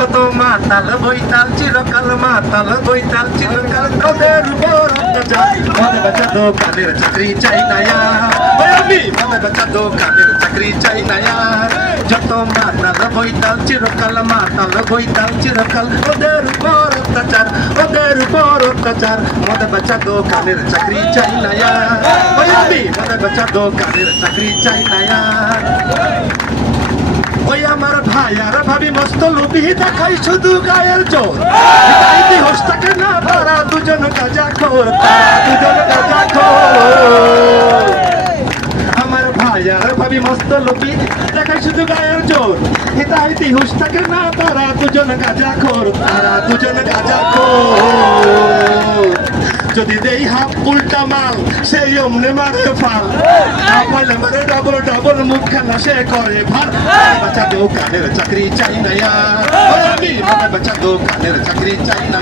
যত মাতাল বৈতাল চিরকাল মাতাল বৈতাল চিরকাল তোদের উপর অত্যাচার মদ বেচা দোকানের চাকরি চাই না আমি মদ বেচা দোকানের চাকরি চাই না যত মাতাল বৈতাল চিরকাল মাতাল বৈতাল চিরকাল ওদের উপর অত্যাচার ওদের উপর অত্যাচার মদ বেচা দোকানের চাকরি চাই না আমি মদ বেচা দোকানের চাকরি চাই না ওই আমার ভাই আর ভাবি মস্ত লোভী দেখাই শুধু গায়ের জোর হোস্টাকে না তারা দুজন গাঁজা খোর তারা দুজন গাঁজা খোর আমার ভাই আর ভাবি মস্ত লোভী দেখাই শুধু গায়ের জোর হিতাহিতি হোস্টাকে না তারা দুজন গাঁজা খোর তারা দুজন গাঁজা খোর যদি দেই হাফ উল্টা মাল সেই অমনে মারে ফাল বলে মারে ডবল ডবল মুখ খানা সে করে ভার বাচ্চা দোকানের চাকরি চাই না আমি বাচ্চা দোকানের চাকরি চাই না